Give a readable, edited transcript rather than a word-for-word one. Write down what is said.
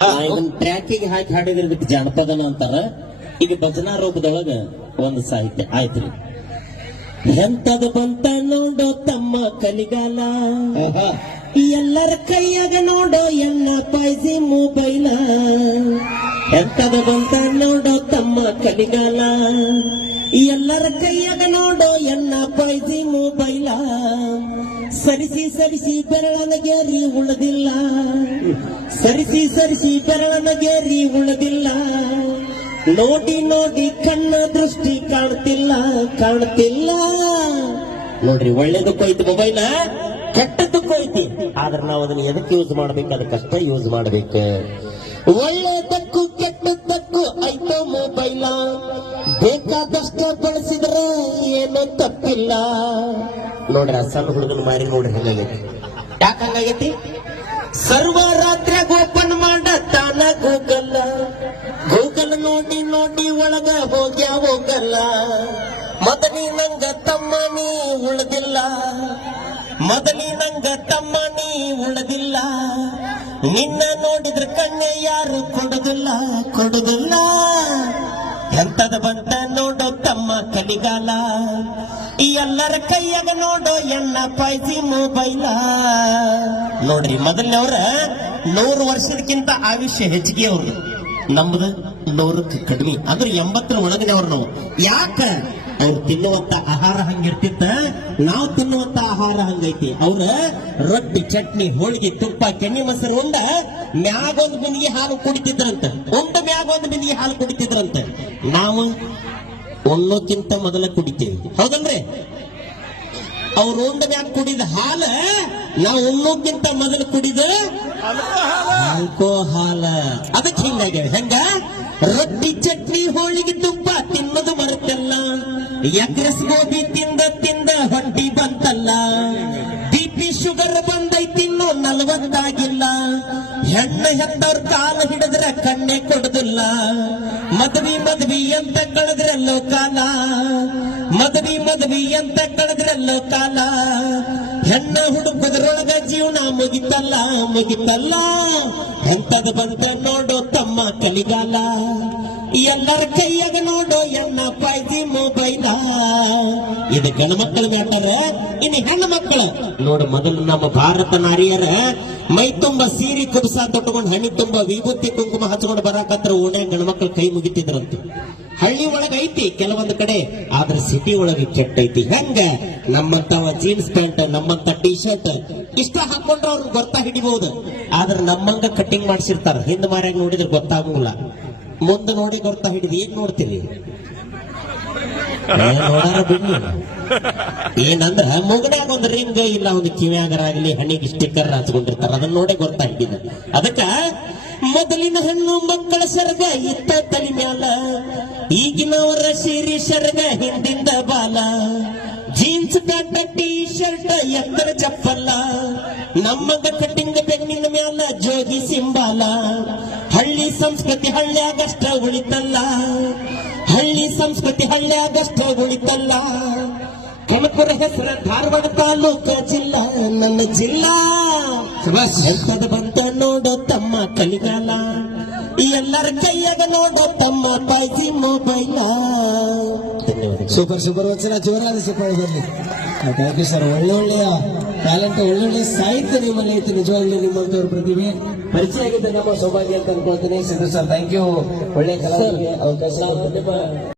ಇದನ್ನ ಟ್ರ್ಯಾಕಿಗೆ ಹಾಕಿ ಹಾಡಿದ್ರೆ ಇದಕ್ಕೆ ಜಾನಪದನ ಅಂತಾರ. ಈಗ ಭಜನಾ ರೂಪದೊಳಗ ಒಂದು ಸಾಹಿತ್ಯ ಆಯ್ತ್ರಿ. ಎಂತದು ಬಂತ ನೋಡೋ ತಮ್ಮ ಕಲಿಗಾಲ, ಎಲ್ಲರ ಕೈಯಾಗ ನೋಡೋ ಎಣ್ಣ ಪಾಯ್ಸಿ ಮೊಬೈಲ. ಎಂತದು ಬಂತ ನೋಡೋ ತಮ್ಮ ಕಲಿಗಾಲ, ಎಲ್ಲರ ಕೈಯಾಗ ನೋಡೋ ಎಣ್ಣ ಪಾಯ್ಸಿ ಮೊಬೈಲ. ಸರಿಸಿ ಸರಿಸಿ ಬೆರಳನ ಗೇರಿ ಉಳದಿಲ್ಲ, ಸರಿಸಿ ಸರಿಸಿ ಬೆರಳನ ಗೇರಿ ಉಳದಿಲ್ಲ. ನೋಡಿ ನೋಡಿ ಕಣ್ಣ ದೃಷ್ಟಿ ಕಾಣ್ತಿಲ್ಲ ಕಾಣ್ತಿಲ್ಲ. ನೋಡ್ರಿ, ಒಳ್ಳೇದಕ್ಕೂ ಐತಿ ಮೊಬೈಲ್, ಕೆಟ್ಟದಕ್ಕೂ ಐತಿ. ಆದ್ರೆ ನಾವು ಅದನ್ನ ಎದಕ್ಕೆ ಯೂಸ್ ಮಾಡ್ಬೇಕು, ಅದಕ್ಕಷ್ಟೇ ಯೂಸ್ ಮಾಡ್ಬೇಕು. ಒಳ್ಳೇದಕ್ಕೂ ಕೆಟ್ಟದಕ್ಕೂ ಐತೋ ಮೊಬೈಲ, ಬೇಕಾದಷ್ಟ ಬಳಸಿದ್ರೆ ಏನೋ ತಪ್ಪಿಲ್ಲ. ನೋಡ್ರಿ, ಆ ಸಣ್ಣ ಹುಡುಗನ ಮಾರಿ ನೋಡ್ರಿ ಹೆಂಗಾಗೈತಿ. ಯಾಕೆ ಹಂಗಾಗೈತಿ? ಸರ್ವ ರಾತ್ರಿಯಾಗ ಓಪನ್ ಮಾಡತಾನ ಗೂಗಲ್, ಗೂಗಲ್ ನೋಡಿ ನೋಡಿ ಒಳಗ ಹೋಗ್ಯ ಹೋಗಲ್ಲ. ಮೊದಲಿನಂಗ ತಮ್ಮ ನೀ ಉಳದಿಲ್ಲ, ಮೊದಲಿನಂಗ ತಮ್ಮ ನೀ ಉಳದಿಲ್ಲ. ನಿನ್ನ ನೋಡಿದ್ರ ಕಣ್ಣೆ ಯಾರು ಕೊಡುದಿಲ್ಲ ಕೊಡುದಿಲ್ಲ. ಎಂತದ ಬಂತ ನೋಡೋ ತಮ್ಮ ಕಲಿಗಾಲ, ಈ ಎಲ್ಲರ ಕೈಯಾಗ ನೋಡೋ ಎಣ್ಣ ಪಾಯ್ಸಿ ಮೊಬೈಲ. ನೋಡ್ರಿ, ಮೊದಲನವ್ರ 100 ವರ್ಷದಕ್ಕಿಂತ ಆಯುಷ್ಯ ಹೆಚ್ಚಿಗೆ ಅವ್ರು, ನಮ್ದು 100ಕ್ಕೆ ಕಡಿಮೆ. ಅಂದ್ರೆ 80ರ ಒಳಗನೆವ್ರು ನಾವು. ಯಾಕ? ಅವ್ರು ತಿನ್ನುವಂತ ಆಹಾರ ಹಂಗಿರ್ತಿತ್ತ, ನಾವು ತಿನ್ನುವಂತ ಆಹಾರ ಹಂಗೈತಿ. ಅವ್ರ ರೊಟ್ಟಿ, ಚಟ್ನಿ, ಹೋಳಿಗೆ, ತುಪ್ಪ, ಕೆಣ್ಣಿ ಮೊಸರು ಉಂಡ ಮ್ಯಾಗೊಂದು ಬಿಂದಿಗೆ ಹಾಲು ಕುಡಿತಿದ್ರಂತ, ಉಂಡ ಮ್ಯಾಗೊಂದು ಬಿಂದಿಗೆ ಹಾಲು ಕುಡಿತಿದ್ರಂತ. ನಾವು ಉಣ್ಣೋಕ್ಕಿಂತ ಮೊದಲ ಕುಡಿತೇವೆ, ಹೌದಲ್ರಿ? ಅವ್ರು ಉಂಡ ಮ್ಯಾಗ ಕುಡಿದ ಹಾಲ ನಾವು ಉಣ್ಣೋಕ್ಕಿಂತ ಮೊದಲು ಕುಡಿದ ಆಲ್ಕೋಹಾಲ. ಅದಕ್ಕೆ ಹಿಂಗಾಗ್ಯಾವ. ಹೆಂಗ? ರೊಟ್ಟಿ, ಚಟ್ನಿ, ಹೋಳಿಗೆ, ತುಪ್ಪ ತಿನ್ನೋದು ಮರೆತಲ್ಲ, ಎಗ್ರೆಸ್ ಗೋಬಿ ತಿಂದ ತಿಂದ ಹೊಟ್ಟಿ ಬಂತಲ್ಲ. BP ಶುಗರ್ ಬಂದೈತಿ, ಇನ್ನೂ 40 ಆಗಿಲ್ಲ. ಹೆಣ್ಣು ಹೆತ್ತವ್ರ ಕಾಲ ಹಿಡಿದ್ರೆ ಕಣ್ಣೆ ಕೊಡುದಿಲ್ಲ. ಮದ್ವಿ ಅಂತ ಕಳೆದ್ರಲ್ಲೋ ಕಾಲ, ಮದ್ವಿ ಅಂತ ಕಳೆದ್ರಲ್ಲೋ ಕಾಲ. ಹೆಣ್ಣ ಹುಡುಕದ್ರೊಳಗ ಜೀವನ ಮುಗಿತಲ್ಲ ಮುಗಿತಲ್ಲ. ಎಂತದ ಬಂತ ನೋಡೋ ತಮ್ಮ ಕಲಿಗಾಲ, ಎಲ್ಲರ ಕೈಯಾಗ ನೋಡೋ ಎಣ್ಣ ಪಾಯ್ಸಿ ಮೊಬೈಲ. ಇದು ಗಂಡ ಮಕ್ಕಳ ಮ್ಯಾಟರ. ಇನ್ನು ಹೆಣ್ಣು ಮಕ್ಕಳು ನೋಡು, ಮೊದಲು ನಮ್ಮ ಭಾರತ ನಾರಿಯರ ಮೈ ತುಂಬ ಸೀರೆ ಕುಬಸ ತೊಟ್ಟಕೊಂಡು ಹಣ್ಣಿ ತುಂಬ ವಿಭೂತಿ ಕುಂಕುಮ ಹಚ್ಕೊಂಡು ಬರಾಕತ್ರ ಓಣೆ ಗಂಡ ಮಕ್ಕಳು ಕೈ ಮುಗಿತಿದ್ರಂತ. ಹಳ್ಳಿ ಒಳಗ ಐತಿ ಕೆಲವೊಂದು ಕಡೆ, ಆದ್ರೆ ಸಿಟಿ ಒಳಗೆ ಕೆಟ್ಟೈತಿ. ಹೆಂಗ? ನಮ್ಮಂತವ ಜೀನ್ಸ್ ಪ್ಯಾಂಟ್, ನಮ್ಮಂತ ಟಿ ಶರ್ಟ್ ಇಷ್ಟ ಹಾಕೊಂಡ್ರೆ ಅವ್ರಿಗೆ ಗೊತ್ತಾ ಹಿಡಿಬಹುದು. ಆದ್ರೆ ನಮ್ಮಂಗ ಕಟ್ಟಿಂಗ್ ಮಾಡ್ಸಿರ್ತಾರ. ಹಿಂದ್ ಮಾರ್ಯಾಗ ನೋಡಿದ್ರೆ ಗೊತ್ತಾಗಂಗಿಲ್ಲ, ಮುಂದೆ ನೋಡಿ ಗೊತ್ತಾ ಹಿಡಿದು. ಏನ್ ನೋಡ್ತೀರಿ? ನೋಡಾರ ಬಿಡ್ಲಿ. ಏನಂದ್ರ ಮುಗನಾಗ ಒಂದು ರಿಂಗ್ ಇಲ್ಲ, ಒಂದು ಕಿವ್ಯಾಗರಾಗ್ಲಿ ಹಣ್ಣಿಗೆ ಸ್ಟಿಕ್ಕರ್ ಹಚ್ಕೊಂಡಿರ್ತಾರ, ಅದನ್ನ ನೋಡೇ ಗೊತ್ತಾ ಹಿಡಿದ. ಅದಕ್ಕ ಮೊದಲಿನ ಹೆಣ್ಣು ಮಕ್ಕಳ ಸೆರಗ ಇತ್ತ ತಲೆ ಮ್ಯಾಲ, ಈಗಿನವರ ಸೀರೆ ಸೆರಗ ಹಿಂದಿಂದ ಬಾಲ. ಜೀನ್ಸ್ ಪ್ಯಾಂಟ್, ಟೀ ಶರ್ಟ್, ಎತ್ತರ ಚಪ್ಪಲ್ಲ, ನಮ್ಮಗ ಕಟ್ಟಿಂಗ್ ಬೆನ್ನಿನ ಮ್ಯಾಲ ಜೋಗಿ ಸಿಂಬಾಲ. ಹಳ್ಳಿ ಸಂಸ್ಕೃತಿ ಹಳ್ಳಿಯಾಗಷ್ಟ ಉಳಿತಲ್ಲ, ಹಳ್ಳಿ ಸಂಸ್ಕೃತಿ ಹಳ್ಳಿಯಾಗಷ್ಟ ಉಳಿತಲ್ಲ. ಕನಕಪುರ ಹೆಸರ ಧಾರವಾಡ ತಾಲೂಕ ಜಿಲ್ಲಾ ನನ್ನ ಜಿಲ್ಲಾ. ಎಂತದ ಬಂತ ನೋಡೋ ತಮ್ಮ ಕಲಿಗಾಲ, ಎಲ್ಲರ ಕೈಯಾಗ ನೋಡೋ ತಮ್ಮ ಪಾಯ್ಸಿ ಮೊಬೈಲ. ಸೂಪರ್ ಸೂಪರ್ ವಚನ, ಜೋರಾದ ಸೂಪರ್ ಬರಲಿ. Thank you sir. ಒಳ್ಳೊಳ್ಳೆಯ ಟ್ಯಾಲೆಂಟ್, ಒಳ್ಳೊಳ್ಳೆ ಸಾಹಿತ್ಯ ನಿಮ್ಮಲ್ಲಿ ಐತಿ. ನಿಜವಾಗ್ಲೂ ನಿಮ್ಮಂತವ್ರ ಪ್ರತಿಭೆ ಪರಿಚಯ ಆಗಿದ್ದ ನಮ್ಮ ಸೌಭಾಗ್ಯ ಅಂತ ಅನ್ಕೊಳ್ತೀನಿ. Siddu sir, thank you. ಒಳ್ಳೆ ಕಲಾವಿದರಿಗೆ ಅವಕಾಶ